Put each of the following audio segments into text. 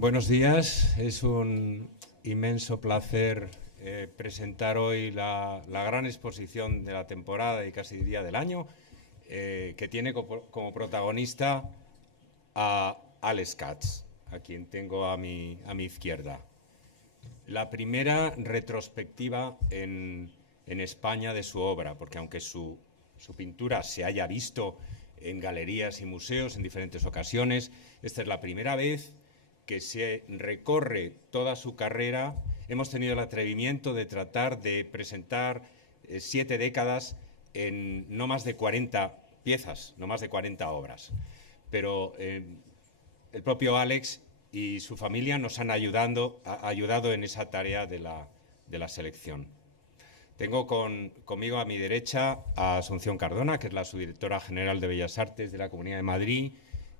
Buenos días, es un inmenso placer presentar hoy la gran exposición de la temporada y casi diría del año, que tiene como protagonista a Alex Katz, a quien tengo a mi izquierda. La primera retrospectiva en España de su obra, porque aunque su pintura se haya visto en galerías y museos en diferentes ocasiones, esta es la primera vez que se recorre toda su carrera. Hemos tenido el atrevimiento de tratar de presentar 7 décadas en no más de 40 piezas, no más de 40 obras. Pero el propio Alex y su familia nos han ayudado en esa tarea de la selección. Tengo conmigo a mi derecha a Asunción Cardona, que es la subdirectora general de Bellas Artes de la Comunidad de Madrid,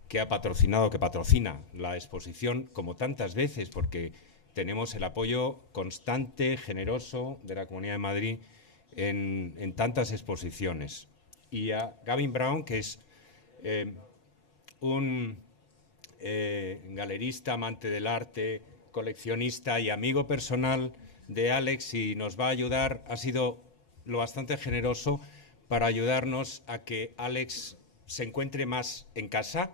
que patrocina la exposición como tantas veces, porque tenemos el apoyo constante, generoso de la Comunidad de Madrid en tantas exposiciones. Y a Gavin Brown, que es un galerista, amante del arte, coleccionista y amigo personal de Alex, y nos va a ayudar, ha sido lo bastante generoso para ayudarnos a que Alex se encuentre más en casa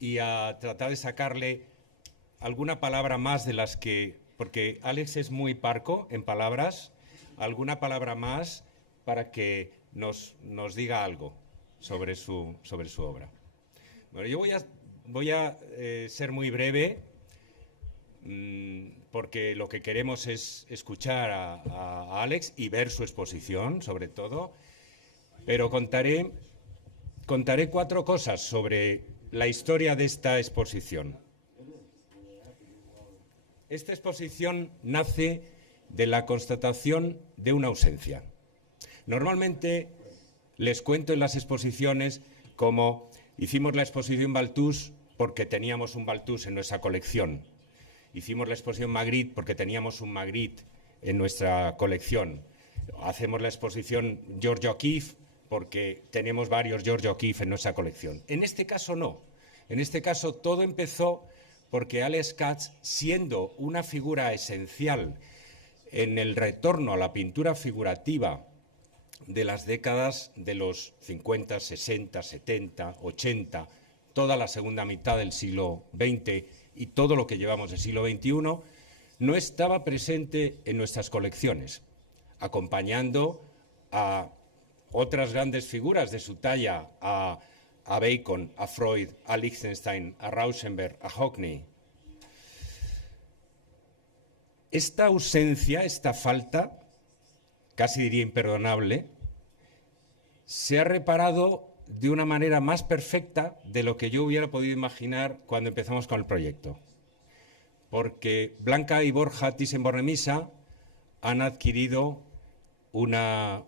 y a tratar de sacarle alguna palabra más de las que, porque Alex es muy parco en palabras, alguna palabra más para que nos diga algo sobre su obra. Bueno, yo voy a ser muy breve, porque lo que queremos es escuchar a Alex y ver su exposición, sobre todo, pero contaré 4 cosas sobre la historia de esta exposición. Esta exposición nace de la constatación de una ausencia. Normalmente les cuento en las exposiciones como hicimos la exposición Balthus porque teníamos un Balthus en nuestra colección. Hicimos la exposición Magritte porque teníamos un Magritte en nuestra colección. Hacemos la exposición George O'Keeffe porque tenemos varios George O'Keeffe en nuestra colección. En este caso no. En este caso todo empezó porque Alex Katz, siendo una figura esencial en el retorno a la pintura figurativa de las décadas de los 50, 60, 70, 80, toda la segunda mitad del siglo XX y todo lo que llevamos del siglo XXI, no estaba presente en nuestras colecciones, acompañando a otras grandes figuras de su talla, a Bacon, a Freud, a Lichtenstein, a Rauschenberg, a Hockney. Esta ausencia, esta falta, casi diría imperdonable, se ha reparado de una manera más perfecta de lo que yo hubiera podido imaginar cuando empezamos con el proyecto. Porque Blanca y Borja Thyssen-Bornemisza han adquirido una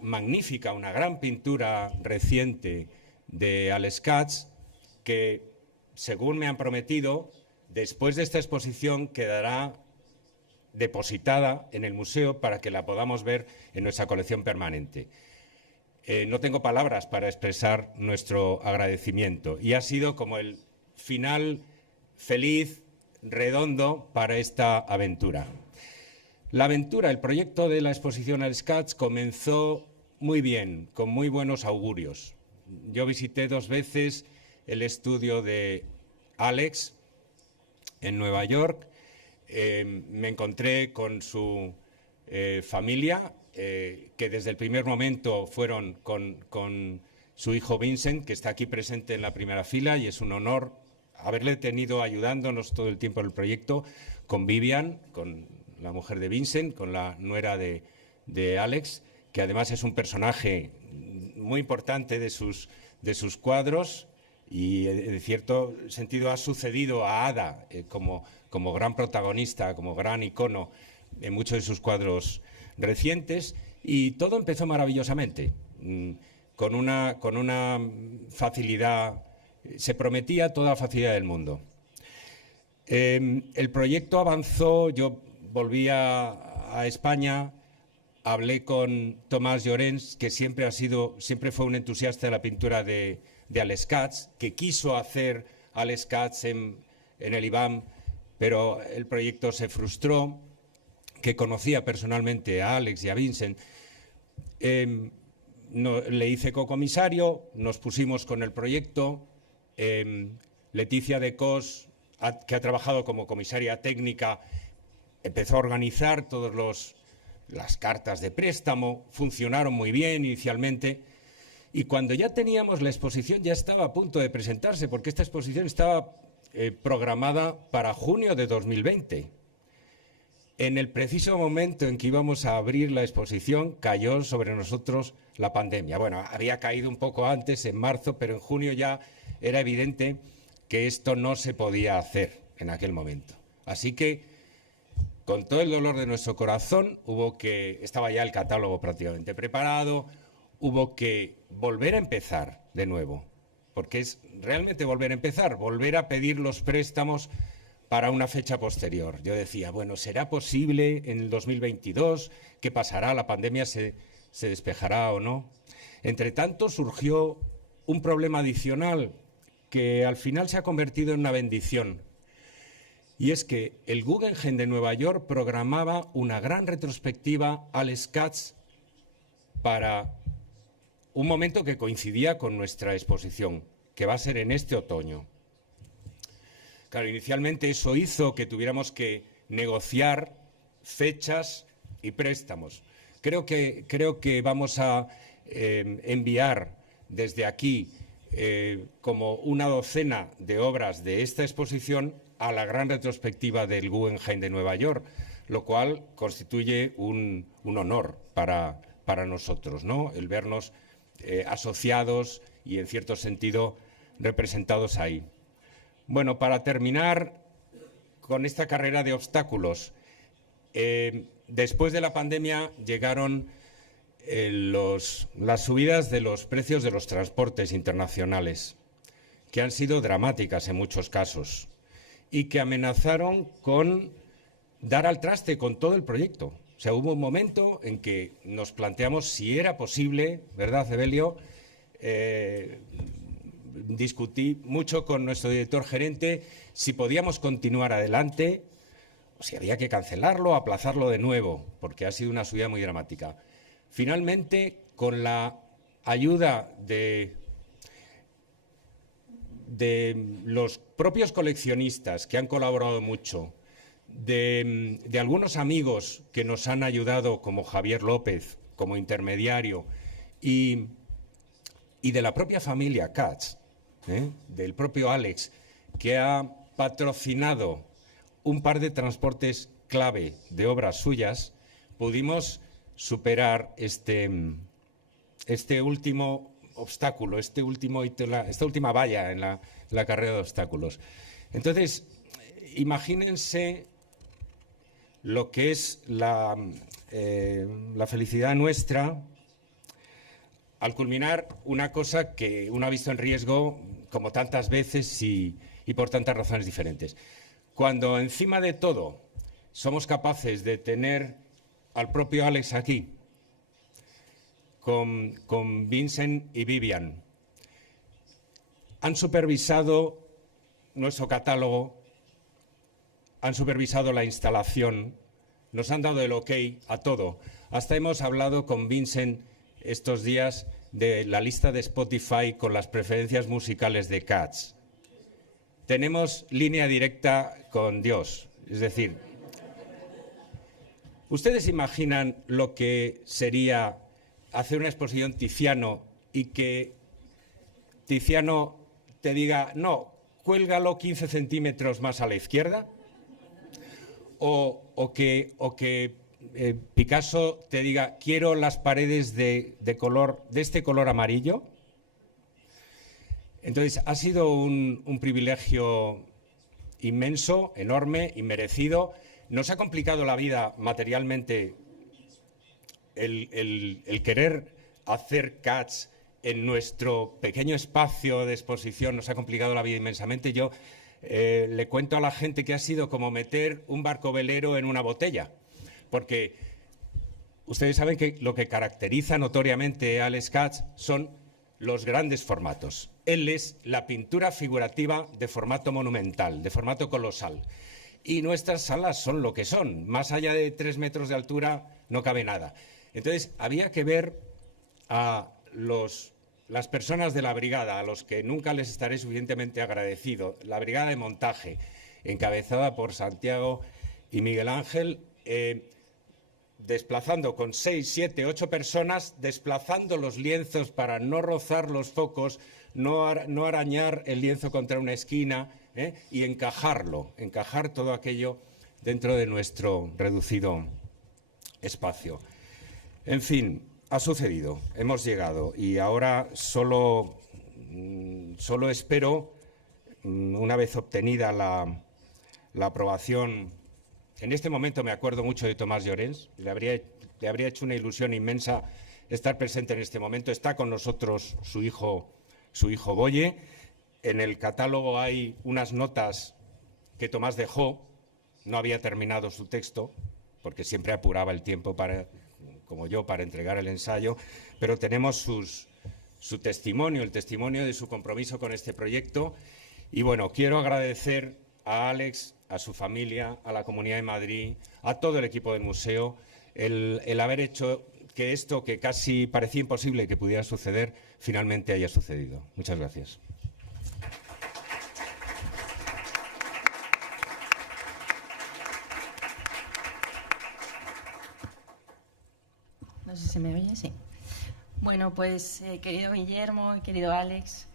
magnífica, una gran pintura reciente de Alex Katz, que, según me han prometido, después de esta exposición quedará depositada en el museo para que la podamos ver en nuestra colección permanente. No tengo palabras para expresar nuestro agradecimiento y ha sido como el final feliz, redondo para esta aventura. La aventura, el proyecto de la exposición Alex Katz comenzó muy bien, con muy buenos augurios. Yo visité 2 veces el estudio de Alex en Nueva York. Me encontré con su familia, que desde el primer momento fueron con su hijo Vincent, que está aquí presente en la primera fila, y es un honor haberle tenido ayudándonos todo el tiempo en el proyecto, con Vivian, con la mujer de Vincent, con la nuera de Alex, que además es un personaje muy importante de sus cuadros y en cierto sentido ha sucedido a Ada como gran protagonista, como gran icono en muchos de sus cuadros recientes, y todo empezó maravillosamente, con una facilidad, se prometía toda la facilidad del mundo. El proyecto avanzó, yo volví a España, hablé con Tomás Llorens, que siempre fue un entusiasta de la pintura de Alex Katz, que quiso hacer Alex Katz en el IBAM pero el proyecto se frustró, que conocía personalmente a Alex y a Vincent. Le hice cocomisario, nos pusimos con el proyecto. Leticia de Cos, que ha trabajado como comisaria técnica, empezó a organizar todas las cartas de préstamo, funcionaron muy bien inicialmente, y cuando ya teníamos la exposición ya estaba a punto de presentarse, porque esta exposición estaba programada para junio de 2020. En el preciso momento en que íbamos a abrir la exposición, cayó sobre nosotros la pandemia. Bueno, había caído un poco antes, en marzo, pero en junio ya era evidente que esto no se podía hacer en aquel momento. Así que, con todo el dolor de nuestro corazón, estaba ya el catálogo prácticamente preparado, hubo que volver a empezar de nuevo, porque es realmente volver a empezar, volver a pedir los préstamos para una fecha posterior. Yo decía, bueno, ¿será posible en el 2022? ¿Qué pasará? ¿La pandemia se despejará o no? Entre tanto, surgió un problema adicional que al final se ha convertido en una bendición. Y es que el Guggenheim de Nueva York programaba una gran retrospectiva Alex Katz para un momento que coincidía con nuestra exposición, que va a ser en este otoño. Claro, inicialmente eso hizo que tuviéramos que negociar fechas y préstamos. Creo que vamos a enviar desde aquí como una docena de obras de esta exposición a la gran retrospectiva del Guggenheim de Nueva York, lo cual constituye un honor para nosotros, ¿no? El vernos asociados y, en cierto sentido, representados ahí. Bueno, para terminar con esta carrera de obstáculos, después de la pandemia llegaron las subidas de los precios de los transportes internacionales, que han sido dramáticas en muchos casos y que amenazaron con dar al traste con todo el proyecto. O sea, hubo un momento en que nos planteamos si era posible, ¿verdad, Evelio? Discutí mucho con nuestro director gerente si podíamos continuar adelante o si había que cancelarlo o aplazarlo de nuevo, porque ha sido una subida muy dramática. Finalmente, con la ayuda de los propios coleccionistas que han colaborado mucho, de algunos amigos que nos han ayudado, como Javier López, como intermediario, y de la propia familia Katz, del propio Alex, que ha patrocinado un par de transportes clave de obras suyas, pudimos superar este último obstáculo, esta última valla en la carrera de obstáculos. Entonces, imagínense lo que es la felicidad nuestra al culminar una cosa que uno ha visto en riesgo como tantas veces y por tantas razones diferentes. Cuando encima de todo somos capaces de tener al propio Alex aquí, con Vincent y Vivian, han supervisado nuestro catálogo, han supervisado la instalación, nos han dado el ok a todo. Hasta hemos hablado con Vincent estos días de la lista de Spotify con las preferencias musicales de Katz. Tenemos línea directa con Dios, es decir, ¿ustedes imaginan lo que sería hacer una exposición Tiziano y que Tiziano te diga, no, cuélgalo 15 centímetros más a la izquierda? O que Picasso te diga, quiero las paredes de este color amarillo. Entonces, ha sido un privilegio inmenso, enorme y merecido. Nos ha complicado la vida materialmente el querer hacer Katz en nuestro pequeño espacio de exposición, nos ha complicado la vida inmensamente. Yo le cuento a la gente que ha sido como meter un barco velero en una botella, porque ustedes saben que lo que caracteriza notoriamente a Alex Katz son los grandes formatos. Él es la pintura figurativa de formato monumental, de formato colosal. y nuestras salas son lo que son. Más allá de 3 metros de altura no cabe nada. Entonces, había que ver a las personas de la brigada, a los que nunca les estaré suficientemente agradecido, la brigada de montaje, encabezada por Santiago y Miguel Ángel, desplazando con 6, 7, 8 personas, desplazando los lienzos para no rozar los focos, no arañar el lienzo contra una esquina, y encajar todo aquello dentro de nuestro reducido espacio. En fin, ha sucedido, hemos llegado y ahora solo espero, una vez obtenida la aprobación. En este momento me acuerdo mucho de Tomás Llorens, le habría hecho una ilusión inmensa estar presente en este momento. Está con nosotros su hijo Boye. En el catálogo hay unas notas que Tomás dejó, no había terminado su texto, porque siempre apuraba el tiempo como yo, para entregar el ensayo, pero tenemos su testimonio, el testimonio de su compromiso con este proyecto. Y bueno, quiero agradecer a Alex, a su familia, a la Comunidad de Madrid, a todo el equipo del museo, el haber hecho que esto que casi parecía imposible que pudiera suceder, finalmente haya sucedido. Muchas gracias. No sé si se me oye, sí. Bueno, pues querido Guillermo, querido Alex,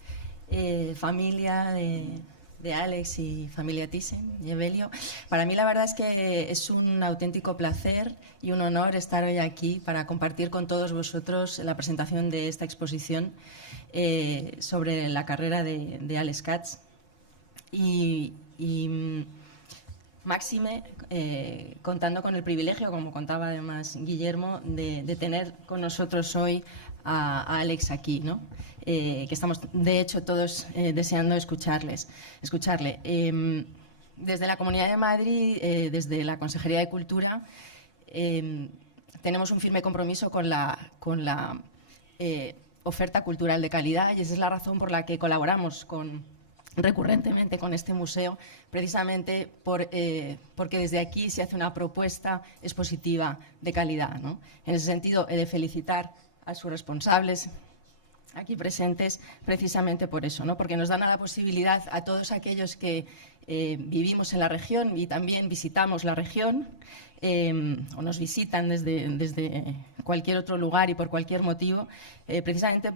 familia de Alex y familia Thyssen y Evelio, para mí la verdad es que es un auténtico placer y un honor estar hoy aquí para compartir con todos vosotros la presentación de esta exposición sobre la carrera de Alex Katz. Y máxime, contando con el privilegio, como contaba además Guillermo, de tener con nosotros hoy a Alex aquí, ¿no? Que estamos, de hecho, todos deseando escucharle. Desde la Comunidad de Madrid, desde la Consejería de Cultura, tenemos un firme compromiso con la oferta cultural de calidad, y esa es la razón por la que colaboramos recurrentemente con este museo, precisamente porque desde aquí se hace una propuesta expositiva de calidad, ¿no? En ese sentido, he de felicitar a sus responsables aquí presentes precisamente por eso, ¿no? Porque nos dan la posibilidad a todos aquellos que vivimos en la región y también visitamos la región, o nos visitan desde cualquier otro lugar y por cualquier motivo, precisamente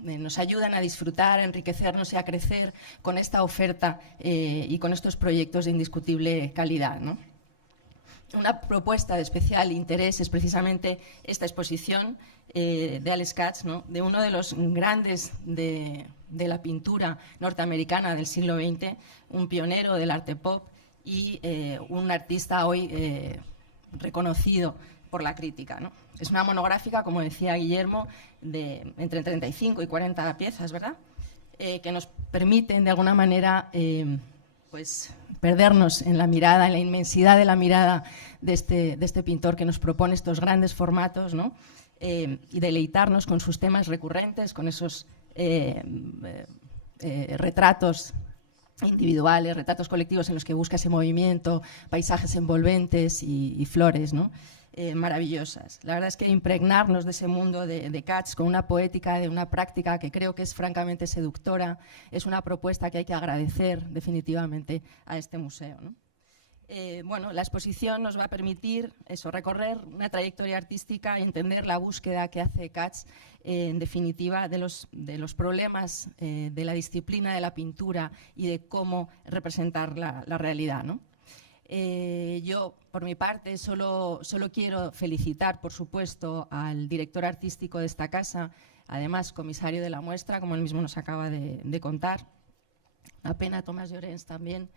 nos ayudan a disfrutar, a enriquecernos y a crecer con esta oferta y con estos proyectos de indiscutible calidad, ¿no? Una propuesta de especial interés es precisamente esta exposición de Alex Katz, ¿no? De uno de los grandes de la pintura norteamericana del siglo XX, un pionero del arte pop y un artista hoy reconocido por la crítica, ¿no? Es una monográfica, como decía Guillermo, de entre 35 y 40 piezas, ¿verdad? Que nos permiten, de alguna manera, pues perdernos en la mirada, en la inmensidad de la mirada de este pintor que nos propone estos grandes formatos, ¿no? Y deleitarnos con sus temas recurrentes, con esos retratos individuales, retratos colectivos en los que busca ese movimiento, paisajes envolventes y flores, ¿no? Maravillosas. La verdad es que impregnarnos de ese mundo de Katz con una poética, de una práctica que creo que es francamente seductora, es una propuesta que hay que agradecer definitivamente a este museo, ¿no? Bueno, la exposición nos va a permitir recorrer una trayectoria artística y entender la búsqueda que hace Katz, en definitiva, de los problemas de la disciplina de la pintura y de cómo representar la realidad, ¿no? Yo, por mi parte, solo quiero felicitar, por supuesto, al director artístico de esta casa, además comisario de la muestra, como él mismo nos acaba de contar, una pena a Tomás Llorens también,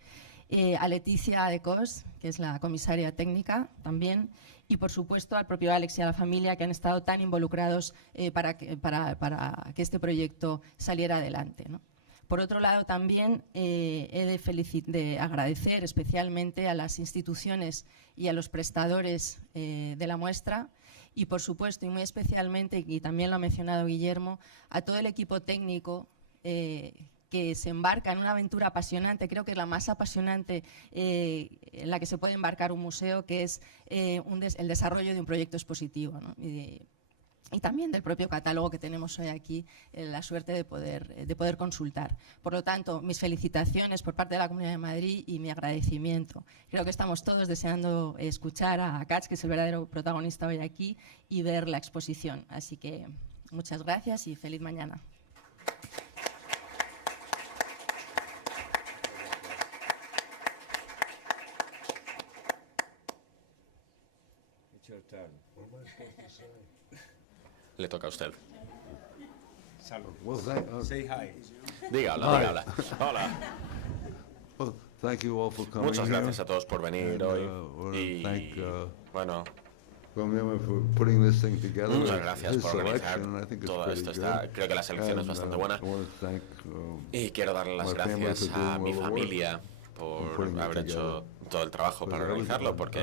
a Leticia de Cos, que es la comisaria técnica también, y por supuesto al propio Alex y a la familia que han estado tan involucrados para que este proyecto saliera adelante, ¿no? Por otro lado, también he de agradecer especialmente a las instituciones y a los prestadores de la muestra y, por supuesto, y muy especialmente, y también lo ha mencionado Guillermo, a todo el equipo técnico que que se embarca en una aventura apasionante, creo que es la más apasionante en la que se puede embarcar un museo, que es el desarrollo de un proyecto expositivo, ¿no? Y también del propio catálogo que tenemos hoy aquí, la suerte de poder consultar. Por lo tanto, mis felicitaciones por parte de la Comunidad de Madrid y mi agradecimiento. Creo que estamos todos deseando escuchar a Katz, que es el verdadero protagonista hoy aquí, y ver la exposición. Así que muchas gracias y feliz mañana. Le toca a usted. Well, Say hi. Diga hola, diga hola. Hola. well, thank you all for coming Muchas here. gracias a todos por venir hoy. wanna Y thank, bueno, Romeo for putting this thing together. muchas It's gracias his por organizar selection, and I think it's todo pretty esto. good. Creo que la selección es And, bastante buena. I want to thank, Y quiero darle las my family gracias for a doing mi all the work familia putting por it haber hecho todo el trabajo para because I was organizarlo, porque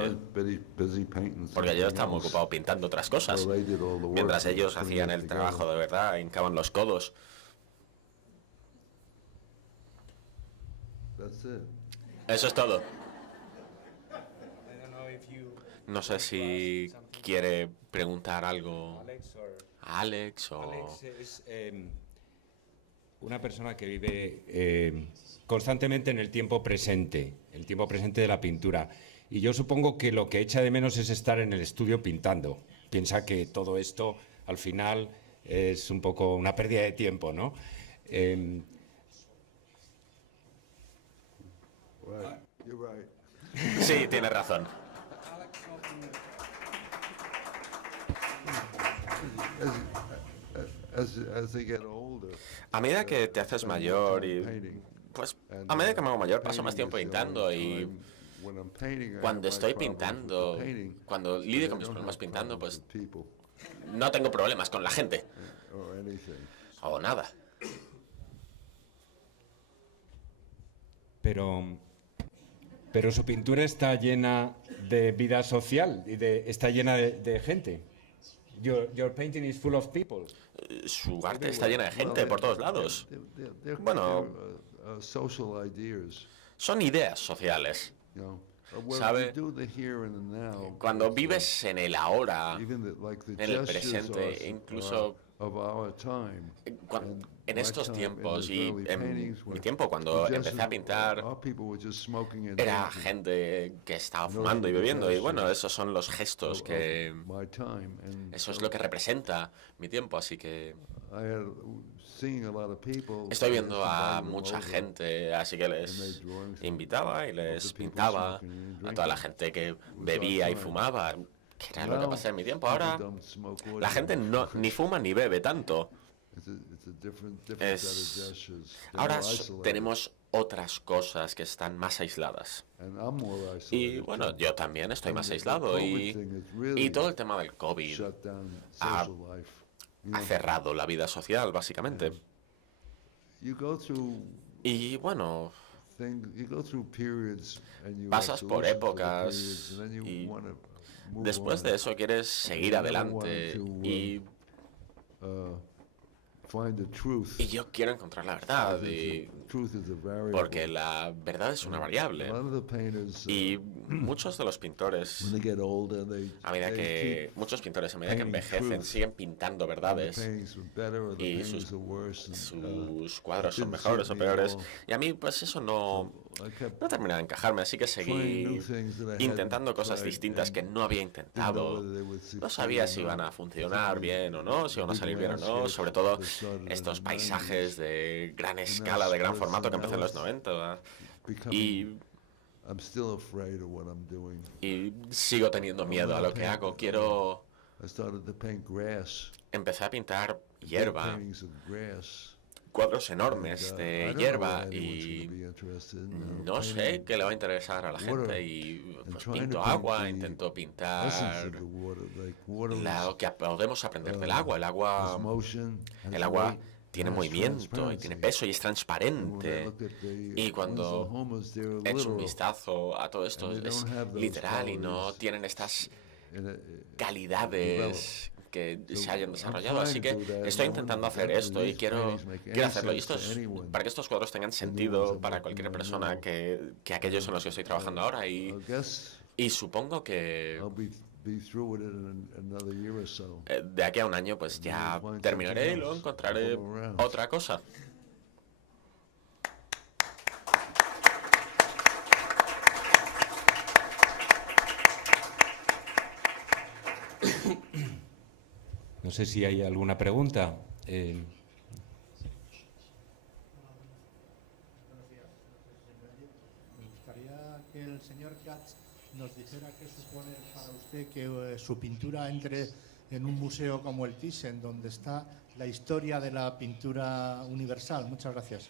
busy painting yo something estaba muy else. ocupado pintando otras cosas, So they did all the work mientras of ellos putting hacían it el together. trabajo de verdad, hincaban los codos. That's it. Eso es todo. No sé si quiere preguntar algo a Alex o... Alex es una persona que vive constantemente en el tiempo presente de la pintura. Y yo supongo que lo que echa de menos es estar en el estudio pintando. Piensa que todo esto, al final, es un poco una pérdida de tiempo, ¿no? Right. You're right. Sí, tiene razón. As they get older, A medida que te haces mayor y... Pues a medida que me hago mayor paso más tiempo pintando y cuando estoy pintando, cuando lidio con mis problemas pintando, pues no tengo problemas con la gente o nada. Pero su pintura está llena de vida social y está llena de gente. Your painting is full of people. Su arte está llena de gente por todos lados. Bueno, social ideas, son ideas sociales. you know. What ¿Sabe? we do the here and the now, Cuando vives en el ahora, even like the en el gestures presente, incluso of our time. en My estos time, tiempos in the y early en paintings, mi when tiempo, cuando the empecé a gestures- pintar, our people were just smoking and era dancing gente que estaba fumando y bebiendo y bueno, esos son los gestos que... my time, and Eso es lo que representa mi tiempo, así que I had seeing a lot of people. estoy I viendo just a invited them mucha over. gente, así que les invitaba y les pintaba a toda la gente que bebía y fumaba, que era lo que pasaba en mi tiempo. Ahora Don't smoke la gente no, ni fuma ni bebe tanto. It's a different set of gestures. They're Ahora more isolated. tenemos otras cosas que están más aisladas. And I'm more isolated, Y bueno, too. yo también estoy más The aislado COVID y thing has really todo el tema del COVID shut down ha- social life. You ha know, cerrado la vida social, básicamente. you go through Y bueno, you go through periods and you have pasas por solutions for the épocas periods, and then you y wanna move después on, de eso quieres seguir never adelante wanted to, y find the truth. yo quiero encontrar la verdad y Truth is a variable. porque la verdad es una variable A lot of the painters, y muchos de los pintores when they get older, a medida que muchos pintores a medida que envejecen siguen pintando verdades y sus cuadros son mejores o peores y a mí pues eso no termina de encajarme, así que seguí intentando cosas distintas que no había intentado. No sabía si iban a funcionar bien o no, si iban a salir bien o no, sobre todo estos paisajes de gran escala, de gran formato que empecé en los 90. Y I'm still afraid of what I'm doing. y sigo teniendo miedo a lo que hago. Quiero... I started to paint grass. Empecé a pintar big hierba, paintings of grass. cuadros enormes I de don't hierba know anyone's y gonna be interested in, no sé painting qué le va a interesar a la gente y pues pinto agua, intento pintar essence of the water, like water lo que podemos aprender del agua. El has agua, motion, has el agua weight, tiene has movimiento y transparency. tiene peso y es And when I transparente. look at the Y cuando Oklahomas, they're echo un literal. vistazo a todo esto And they es don't have those literal y no qualities. tienen estas And, calidades que se hayan desarrollado. Así que estoy intentando hacer esto y quiero hacerlo. Y esto es para que estos cuadros tengan sentido para cualquier persona que aquellos en los que estoy trabajando ahora. Y supongo que de aquí a un año pues ya terminaré y luego encontraré otra cosa. No sé si hay alguna pregunta. Me gustaría que el señor Katz nos dijera qué supone para usted que su pintura entre en un museo como el Thyssen, donde está la historia de la pintura universal. Muchas gracias.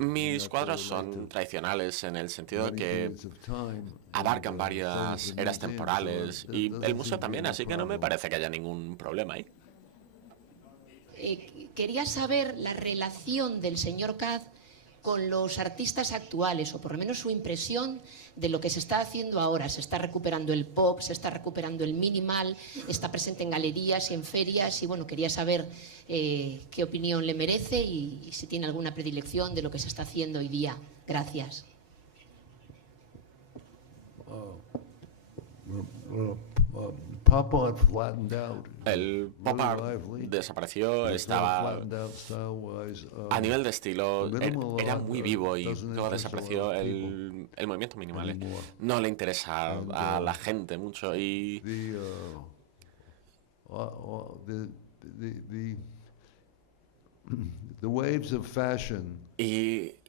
Mis cuadros son tradicionales en el sentido de que abarcan varias eras temporales y el museo también, así que no me parece que haya ningún problema ahí. Quería saber la relación del señor Katz con los artistas actuales, o por lo menos su impresión de lo que se está haciendo ahora. Se está recuperando el pop, se está recuperando el minimal, está presente en galerías y en ferias, y bueno, quería saber qué opinión le merece y si tiene alguna predilección de lo que se está haciendo hoy día. Gracias. El pop art desapareció, estaba a nivel de estilo, era muy vivo y luego desapareció el movimiento minimal. No le interesa a la gente mucho y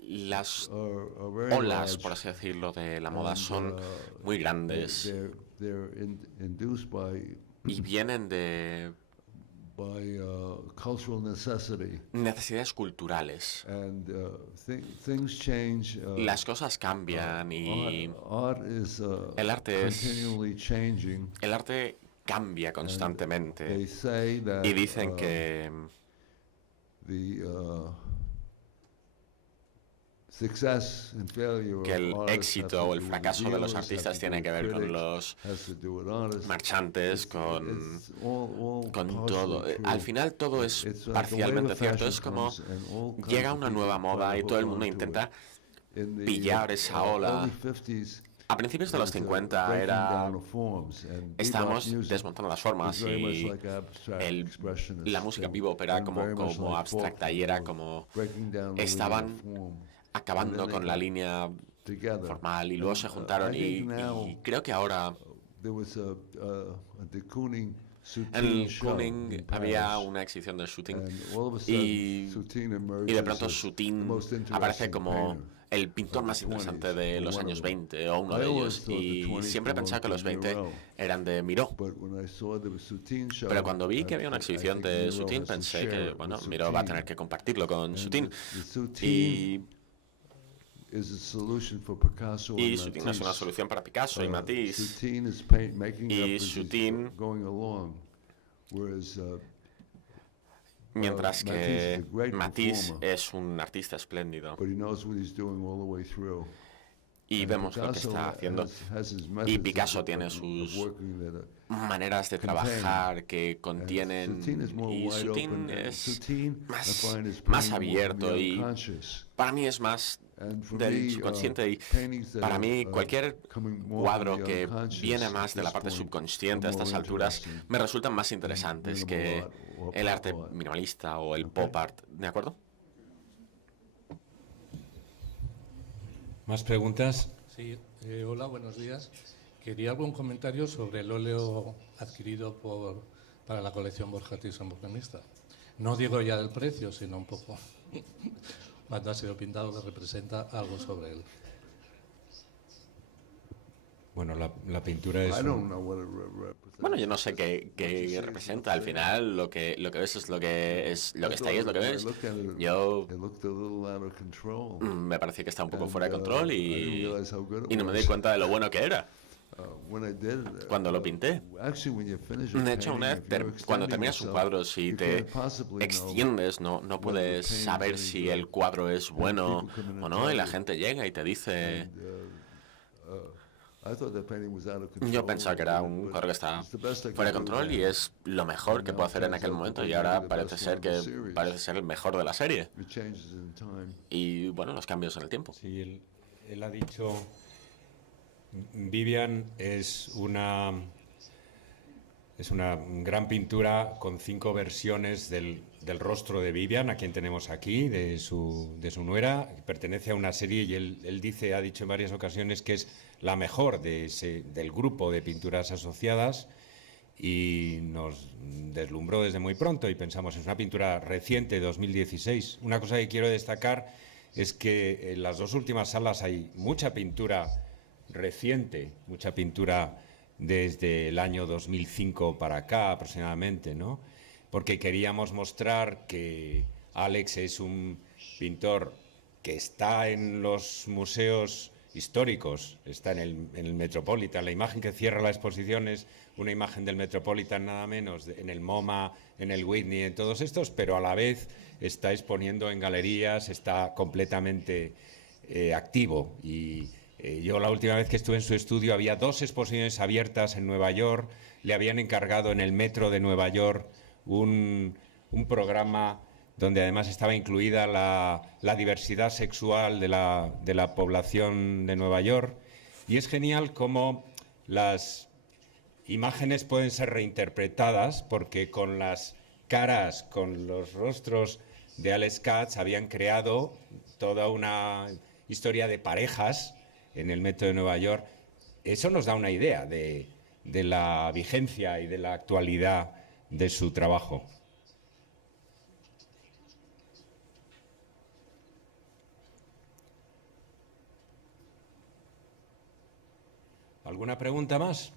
las olas, por así decirlo, de la moda son muy grandes y vienen de necesidades culturales. Las cosas cambian y el arte cambia constantemente. Y dicen que el éxito o el fracaso de los artistas tiene que ver con los marchantes, con todo. Al final todo es parcialmente cierto. Es como llega una nueva moda y todo el mundo intenta pillar esa ola. A principios de los 50 estábamos desmontando las formas y la música bebop era como abstracta y era como estaban acabando con la línea formal y luego se juntaron y creo que ahora en el Kooning había una exhibición de Soutine y de pronto Soutine aparece como el pintor más interesante de los años 20 o uno de ellos, y siempre pensaba que los 20 eran de Miró, pero cuando vi que había una exhibición de Soutine pensé que bueno, Miró va a tener que compartirlo con Soutine y Soutine es una solución para Picasso y Matisse, y Soutine, mientras que Matisse es un artista espléndido y vemos lo que está haciendo, y Picasso tiene sus maneras de trabajar que contienen, y Soutine es más abierto y para mí es más del subconsciente, y para mí cualquier cuadro que viene más de la parte subconsciente a estas alturas me resultan más interesantes que el arte minimalista o el pop art, ¿de acuerdo? ¿Más preguntas? Sí, hola, buenos días. Quería algún comentario sobre el óleo adquirido para la colección Borja Thyssen-Bornemisza. No digo ya del precio, sino un poco cuando ha sido pintado, que representa algo sobre él. Bueno, la pintura es... Bueno, yo no sé qué representa. Al final, lo que ves es lo que está ahí, es lo que ves. Yo me pareció que está un poco fuera de control y no me di cuenta de lo bueno que era. Cuando lo pinté, de hecho, cuando terminas un cuadro, si te extiendes, no puedes saber si el cuadro es bueno o no, y la gente llega y te dice... Yo pensaba que era un cuadro que está fuera de control y es lo mejor que puedo hacer en aquel momento, y ahora parece ser el mejor de la serie. Y bueno, los cambios en el tiempo. Sí, él ha dicho... Vivian es una gran pintura con 5 versiones del rostro de Vivian, a quien tenemos aquí, de su nuera. Pertenece a una serie y él ha dicho en varias ocasiones que es la mejor del grupo de pinturas asociadas, y nos deslumbró desde muy pronto y pensamos, es una pintura reciente, 2016. Una cosa que quiero destacar es que en las 2 últimas salas hay mucha pintura reciente, mucha pintura desde el año 2005 para acá aproximadamente, ¿no? Porque queríamos mostrar que Alex es un pintor que está en los museos históricos, está en el Metropolitan. La imagen que cierra la exposición es una imagen del Metropolitan nada menos, en el MoMA, en el Whitney, en todos estos, pero a la vez está exponiendo en galerías, está completamente activo. Y yo la última vez que estuve en su estudio había 2 exposiciones abiertas en Nueva York. Le habían encargado en el metro de Nueva York un programa donde además estaba incluida la diversidad sexual de la población de Nueva York. Y es genial cómo las imágenes pueden ser reinterpretadas, porque con las caras, con los rostros de Alex Katz habían creado toda una historia de parejas en el metro de Nueva York. Eso nos da una idea de la vigencia y de la actualidad de su trabajo. ¿Alguna pregunta más?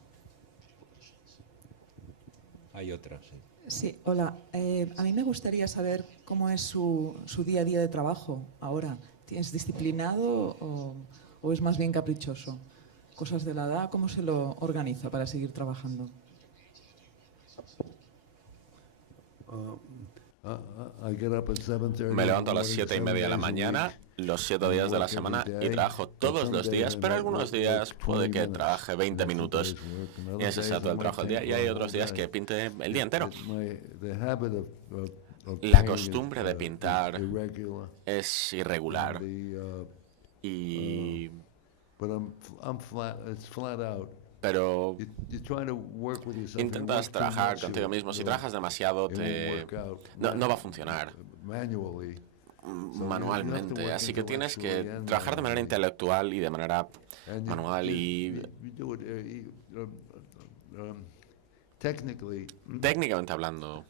Hay otra, sí. Sí, hola. A mí me gustaría saber cómo es su día a día de trabajo ahora. ¿Es disciplinado o es más bien caprichoso? Cosas de la edad, ¿cómo se lo organiza para seguir trabajando? Me levanto a las 7:30 de la mañana, los 7 días de la semana, y trabajo todos los días, pero algunos días puede que trabaje 20 minutos y ese sea todo el trabajo del día, y hay otros días que pinte el día entero. La costumbre de pintar es irregular pero intentas trabajar contigo mismo. Si trabajas demasiado, no va a funcionar manualmente. Así que tienes que trabajar de manera intelectual y de manera manual. Y técnicamente hablando,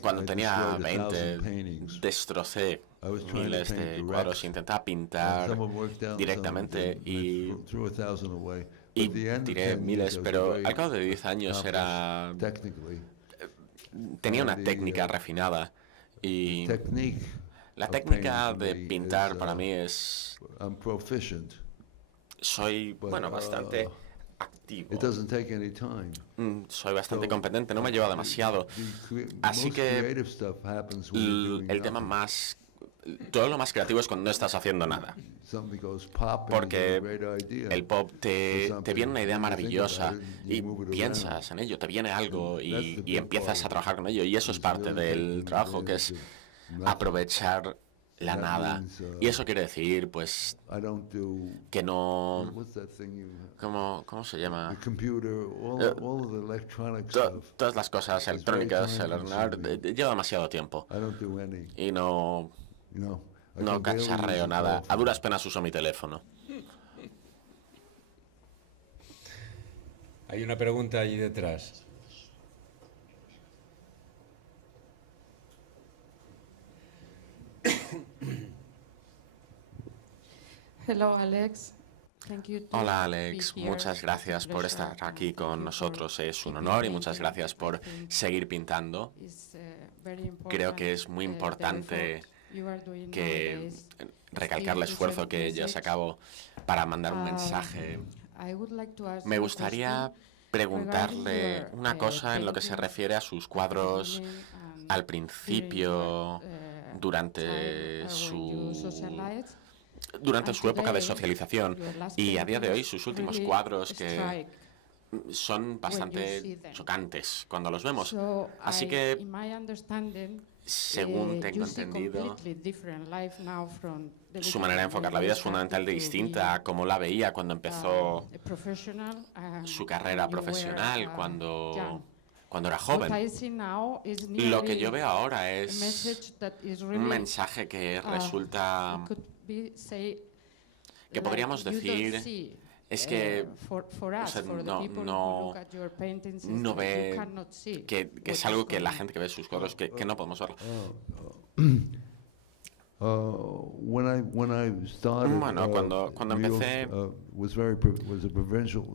cuando tenía 20, destrocé miles de cuadros, intentaba pintar directamente y tiré miles, pero al cabo de 10 años tenía una técnica refinada, y la técnica de pintar para mí soy bastante activo. Soy bastante competente, no me lleva demasiado. Así que todo lo más creativo es cuando no estás haciendo nada. Porque el pop te viene una idea maravillosa y piensas en ello, te viene algo y empiezas a trabajar con ello. Y eso es parte del trabajo, que es aprovechar la nada. Y eso quiere decir, pues, que no... ¿Cómo se llama? Todas las cosas electrónicas, el ordenar, lleva demasiado tiempo. Y no cacharreo nada. A duras penas uso mi teléfono. Hay una pregunta allí detrás. Hello, Alex. Hola, Alex. Muchas gracias por estar aquí con nosotros. Es un honor, y muchas gracias por seguir pintando. Creo que es muy importante que recalcar el esfuerzo que llevas a cabo para mandar un mensaje. Me gustaría preguntarle una cosa en lo que se refiere a sus cuadros al principio, durante su época de socialización, y a día de hoy sus últimos cuadros, que son bastante chocantes cuando los vemos. Así que, según tengo entendido, su manera de enfocar la vida es fundamentalmente distinta a como la veía cuando empezó su carrera profesional, cuando era joven. Lo que yo veo ahora es un mensaje que resulta, que podríamos decir, es que usted no ve que es algo que la gente que ve sus cuadros que no podemos verlo. Bueno, cuando empecé,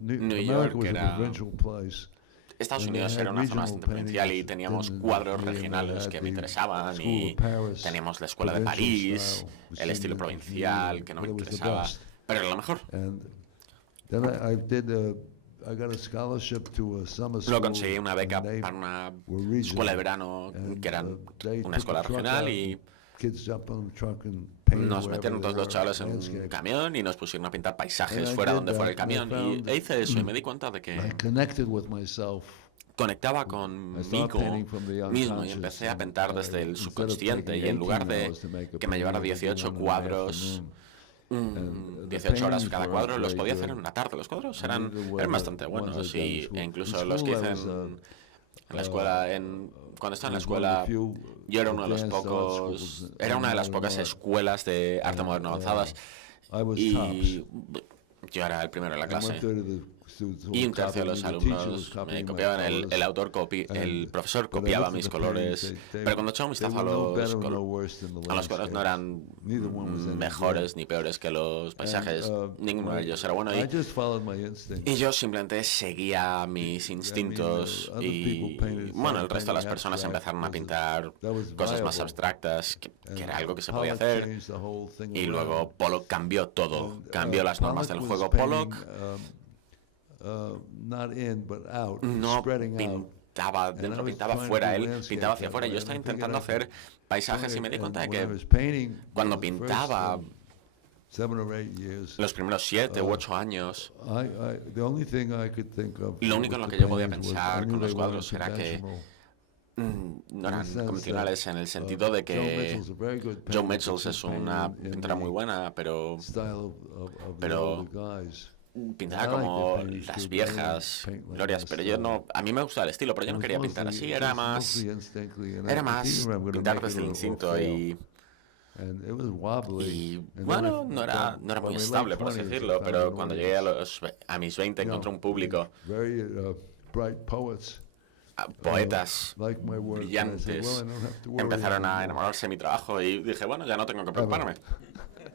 New York era... Estados Unidos era una zona bastante provincial y teníamos cuadros regionales que me interesaban, y teníamos la escuela de París, el estilo provincial que no me interesaba, pero era lo mejor. Luego conseguí una beca para una escuela de verano que era una escuela regional, y nos metieron todos los chavales en un camión y nos pusieron a pintar paisajes fuera donde fuera el camión, y hice eso y me di cuenta de que conectaba conmigo mismo y empecé a pintar desde el subconsciente, y en lugar de que me llevara 18 cuadros, 18 horas cada cuadro, los podía hacer en una tarde. Los cuadros eran bastante buenos, e incluso los que hice en la escuela, cuando estaba en la escuela, yo era una de las pocas escuelas de arte moderno avanzadas, y yo era el primero en la clase. Y un tercio de los alumnos me copiaban. El profesor copiaba mis colores, pero cuando echaba un vistazo a los colores no eran mejores ni peores que los paisajes. Ninguno de ellos era bueno, y yo simplemente seguía mis instintos, y bueno, el resto de las personas empezaron a pintar cosas más abstractas, que era algo que se podía hacer. Y luego Pollock cambió todo, cambió las normas del juego. Pollock no pintaba dentro, pintaba fuera. Él pintaba hacia afuera. Yo estaba intentando hacer paisajes y me di cuenta de que cuando pintaba los primeros 7 u 8 años, lo único en lo que yo podía pensar con los cuadros era que no eran convencionales, en el sentido de que Joe Mitchell es una pintura muy buena, pero pintaba como las viejas glorias, pero yo no, a mí me gusta el estilo, pero yo no quería pintar así, era más pintar desde el instinto, y bueno, no era muy estable, por así decirlo, pero cuando llegué a mis 20 encontré un público, poetas brillantes, empezaron a enamorarse de mi trabajo, y dije, bueno, ya no tengo que preocuparme,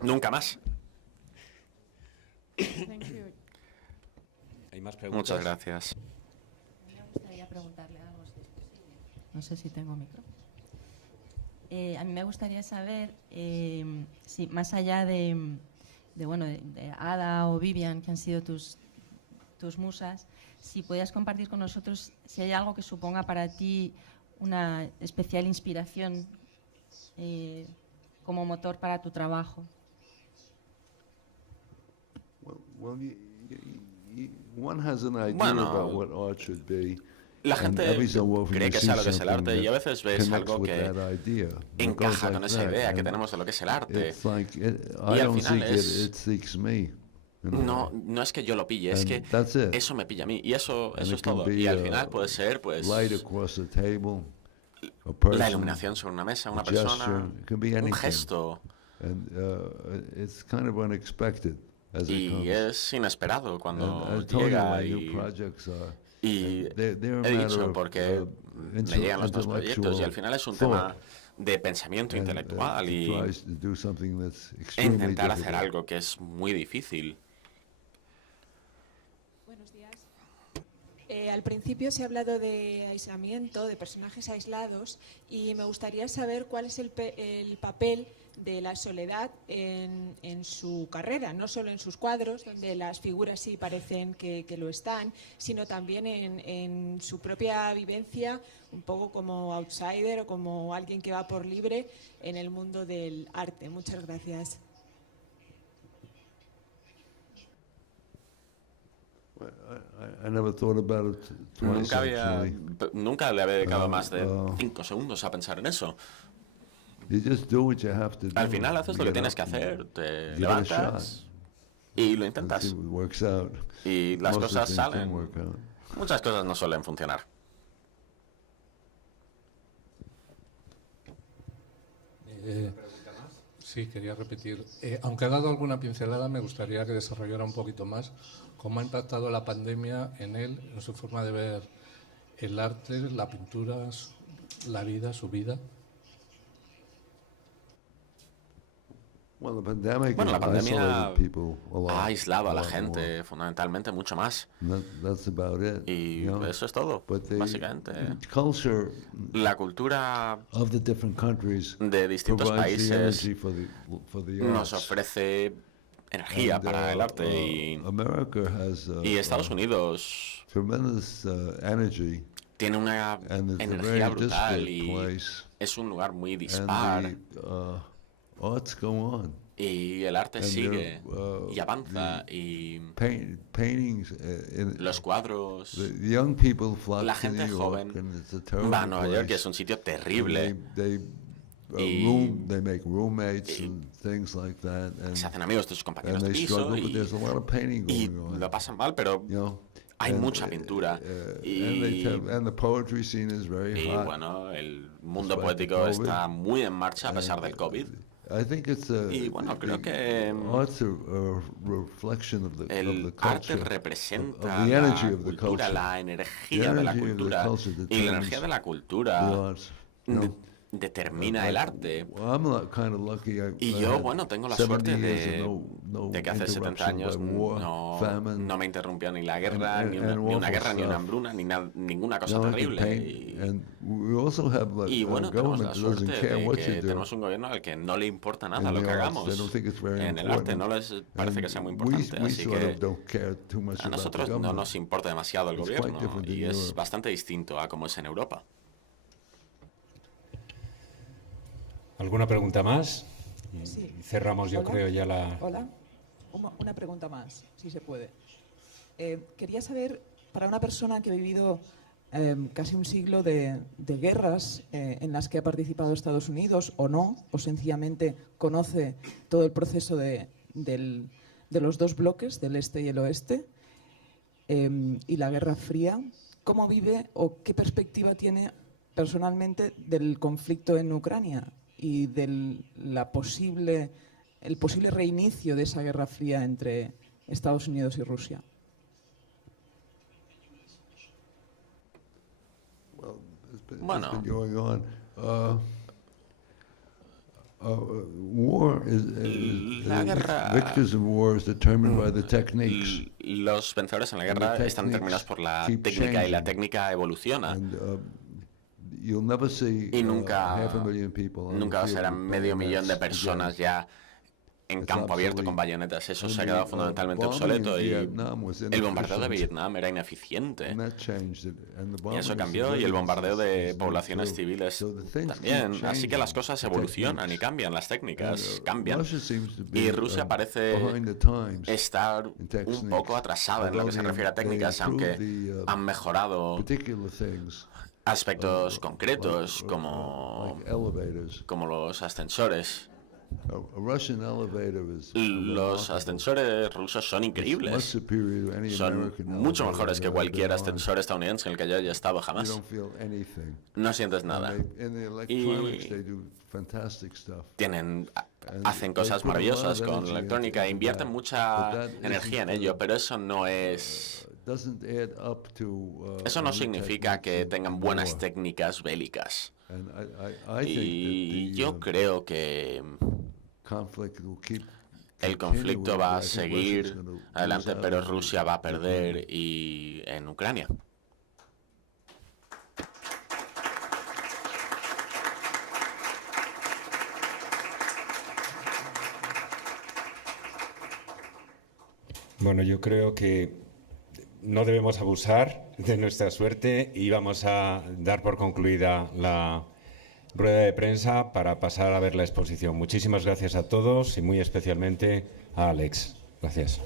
nunca más. ¿Hay más preguntas? Muchas gracias. Me gustaría preguntarle algo. No sé si tengo micro. A mí me gustaría saber si, más allá de Ada o Vivian, que han sido tus musas, si podías compartir con nosotros si hay algo que suponga para ti una especial inspiración como motor para tu trabajo. Bueno, la gente cree que sabe lo que es el arte, y a veces ves algo que encaja con esa idea que tenemos de lo que es el arte, y al final no es que yo lo pille, es que eso me pilla a mí, y eso es todo. Y al final puede ser, pues, la iluminación sobre una mesa, una persona, un gesto, y es inesperado cuando llega, y he dicho porque me llegan los dos proyectos, y al final es un tema de pensamiento intelectual, y intentar hacer algo que es muy difícil. Buenos días. Al principio se ha hablado de aislamiento, de personajes aislados, y me gustaría saber cuál es el papel de la soledad en su carrera, no solo en sus cuadros, donde las figuras sí parecen que lo están, sino también en su propia vivencia, un poco como outsider o como alguien que va por libre en el mundo del arte. Muchas gracias. Nunca le había dedicado más de 5 segundos a pensar en eso. Al final haces lo que tienes que hacer, te levantas y lo intentas. Y las cosas salen. Muchas cosas no suelen funcionar. Sí, quería repetir. Aunque ha dado alguna pincelada, me gustaría que desarrollara un poquito más cómo ha impactado la pandemia en él, en su forma de ver el arte, la pintura, la vida, su vida. Bueno, la pandemia ha aislado a la gente fundamentalmente mucho más. Y eso es todo, básicamente. La cultura de distintos países nos ofrece energía para el arte y Estados Unidos tiene una energía brutal y es un lugar muy dispar. Y el arte sigue y avanza y los cuadros, la gente joven va a Nueva York, que es un sitio terrible. Y se hacen amigos de sus compañeros de piso y lo pasan mal, pero hay mucha pintura y bueno, el mundo poético está muy en marcha a pesar del COVID. Y bueno, creo que el arte representa la cultura, la energía de la cultura, y la energía de la cultura determina el arte. Y yo, bueno, tengo la suerte de que hace 70 años no me interrumpió ni la guerra, ni una guerra, ni una hambruna, ni ninguna cosa terrible. Y bueno, tenemos la suerte de que tenemos un gobierno al que no le importa nada lo que hagamos. En el arte no les parece que sea muy importante, así que a nosotros no nos importa demasiado el gobierno y es bastante distinto a como es en Europa. ¿Alguna pregunta más? Sí. Cerramos, yo creo, ya la... Hola. Una pregunta más, si se puede. Quería saber, para una persona que ha vivido casi un siglo de guerras en las que ha participado Estados Unidos o no, o sencillamente conoce todo el proceso de los dos bloques, del este y el oeste, y la Guerra Fría, ¿cómo vive o qué perspectiva tiene personalmente del conflicto en Ucrania y del el posible reinicio de esa Guerra Fría entre Estados Unidos y Rusia? Bueno, la guerra, los vencedores en la guerra están determinados por la técnica y la técnica evoluciona. Y nunca va a ser a 500.000 de personas ya en campo abierto con bayonetas. Eso se ha quedado fundamentalmente obsoleto y el bombardeo de Vietnam era ineficiente. Y eso cambió y el bombardeo de poblaciones civiles también. Así que las cosas evolucionan y cambian, las técnicas cambian. Y Rusia parece estar un poco atrasada en lo que se refiere a técnicas, aunque han mejorado aspectos concretos como los ascensores. Los ascensores rusos son increíbles. Son mucho mejores que cualquier ascensor estadounidense en el que yo haya estado jamás. No sientes nada. Y hacen cosas maravillosas con la electrónica, invierten mucha energía en ello, pero eso no es... Eso no significa que tengan buenas técnicas bélicas. Y yo creo que el conflicto va a seguir adelante, pero Rusia va a perder en Ucrania. Bueno, yo creo que no debemos abusar de nuestra suerte y vamos a dar por concluida la rueda de prensa para pasar a ver la exposición. Muchísimas gracias a todos y muy especialmente a Alex. Gracias.